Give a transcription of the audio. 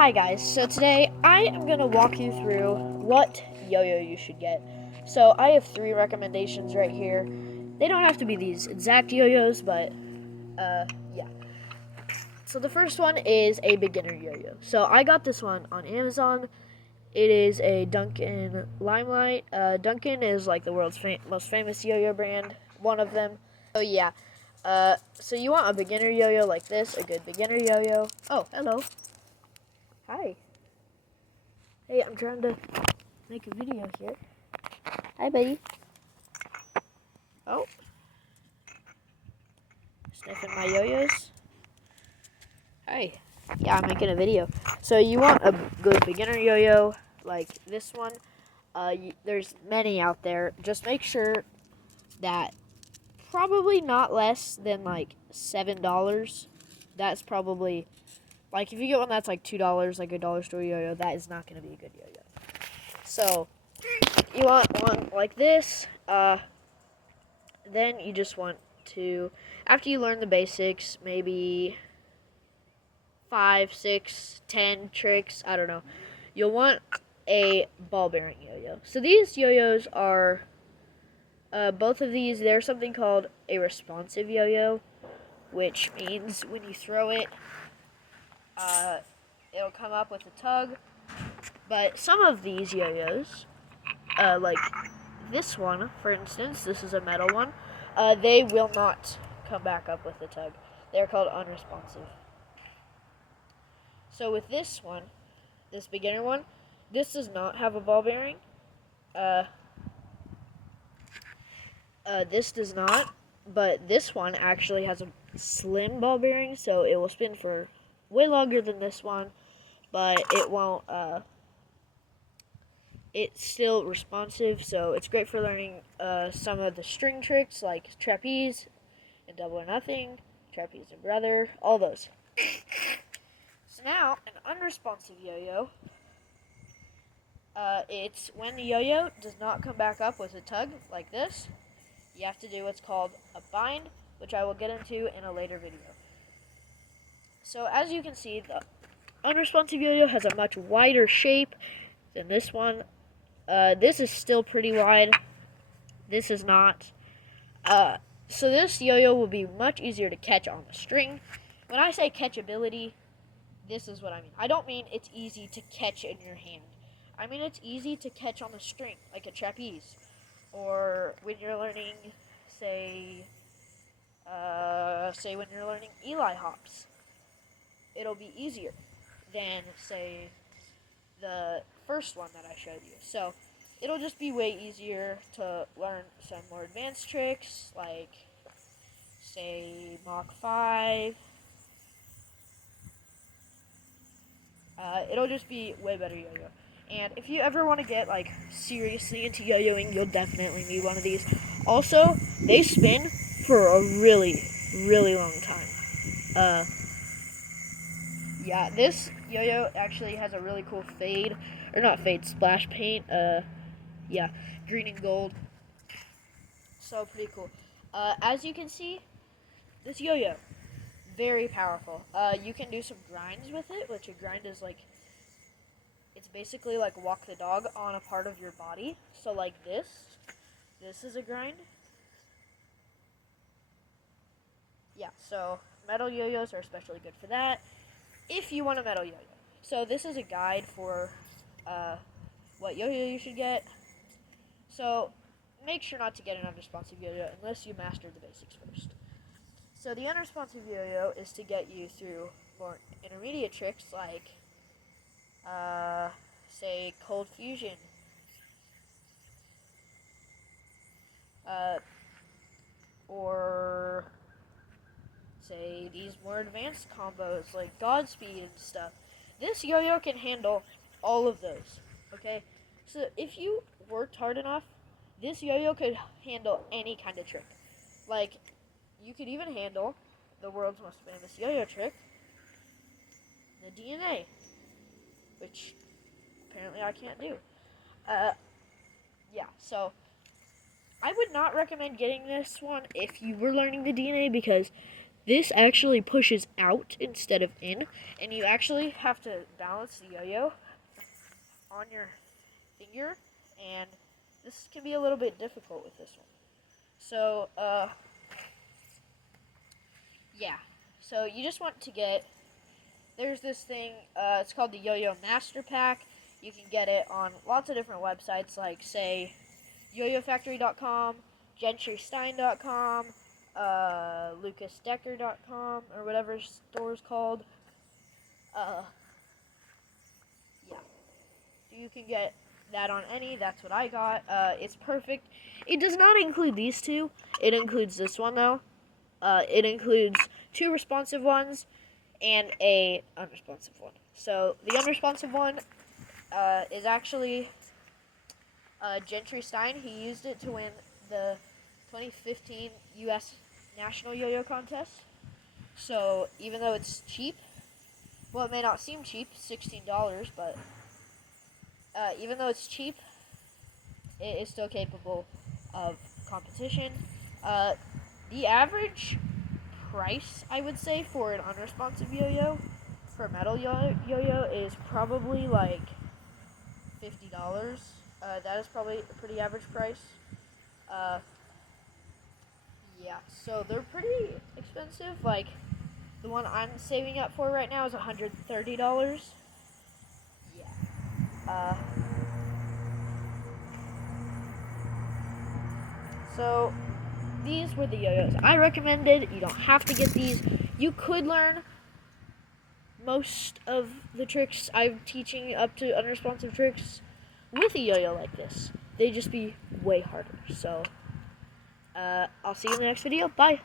Hi guys, so today I am going to walk you through what yo-yo you should get. So I have 3 recommendations right here. They don't have to be these exact yo-yos, but yeah. So the first one is a beginner yo-yo. So I got this one on Amazon. It is a Dunkin' Limelight. Dunkin' is like the world's most famous yo-yo brand, one of them. So yeah, so you want a beginner yo-yo like this, a good beginner yo-yo. Oh, hello. Hi. Hey, I'm trying to make a video here. Hi, buddy. Oh, sniffing my yo-yos. Hi. Yeah, I'm making a video. So you want a good beginner yo-yo like this one. There's many out there. Just make sure that probably not less than like $7. That's probably, like, if you get one that's like $2, like a dollar store yo-yo, that is not going to be a good yo-yo. So you want one like this. Then you just want to, after you learn the basics, maybe 5, 6, 10 tricks, I don't know, you'll want a ball bearing yo-yo. So these yo-yos are, both of these, there's something called a responsive yo-yo, which means when you throw it, it'll come up with a tug. But some of these yo-yos, like this one, for instance, this is a metal one, they will not come back up with a tug. They're called unresponsive. So with this one, this beginner one, this does not have a ball bearing. This does not, but this one actually has a slim ball bearing, so it will spin for way longer than this one, but it won't, it's still responsive, so it's great for learning some of the string tricks like trapeze and double or nothing, trapeze and brother, all those. So now, an unresponsive yo-yo, it's when the yo-yo does not come back up with a tug like this. You have to do what's called a bind, which I will get into in a later video. So as you can see, the unresponsive yo-yo has a much wider shape than this one. This is still pretty wide. This is not. So this yo-yo will be much easier to catch on the string. When I say catchability, this is what I mean. I don't mean it's easy to catch in your hand. I mean it's easy to catch on the string, like a trapeze. Or when you're learning, say when you're learning Eli hops. It'll be easier than, say, the first one that I showed you. So it'll just be way easier to learn some more advanced tricks, like, say, Mach 5. It'll just be way better yo-yo. And if you ever want to get, like, seriously into yo-yoing, you'll definitely need one of these. Also, they spin for a really, really long time. Yeah, this yo-yo actually has a really cool fade, or not fade, splash paint. Yeah, green and gold. So pretty cool. As you can see, this yo-yo, very powerful. You can do some grinds with it, which a grind is like, it's basically like walk the dog on a part of your body. So like this is a grind. Yeah, so metal yo-yos are especially good for that, if you want a metal yo-yo. So this is a guide for what yo-yo you should get. So make sure not to get an unresponsive yo-yo unless you master the basics first. So the unresponsive yo-yo is to get you through more intermediate tricks like, say, cold fusion, or say these more advanced combos like Godspeed and stuff. This yo-yo can handle all of those, okay? So if you worked hard enough, this yo-yo could handle any kind of trick. Like, you could even handle the world's most famous yo-yo trick, the DNA, which apparently I can't do. Yeah, so I would not recommend getting this one if you were learning the DNA, because This actually pushes out instead of in, and you actually have to balance the yo-yo on your finger, and this can be a little bit difficult with this one. So, yeah. So you just want to get, there's this thing, it's called the Yo-Yo Master Pack. You can get it on lots of different websites, like, say, yoyofactory.com, gentrystein.com, lucasdecker.com, or whatever store's called. Yeah. You can get that on any. That's what I got. It's perfect. It does not include these two. It includes this one, though. It includes 2 responsive ones and a unresponsive one. So the unresponsive one is actually Gentry Stein. He used it to win the 2015 U.S. National Yo-Yo Contest. So even though it's cheap, well, it may not seem cheap, $16, but even though it's cheap, it is still capable of competition. The average price, I would say, for an unresponsive yo-yo, for a metal yo-yo, is probably like $50. That is probably a pretty average price. Yeah, so they're pretty expensive. Like, the one I'm saving up for right now is $130. Yeah. So these were the yo-yos I recommended. You don't have to get these. You could learn most of the tricks I'm teaching up to unresponsive tricks with a yo-yo like this. They just be way harder. So, I'll see you in the next video. Bye.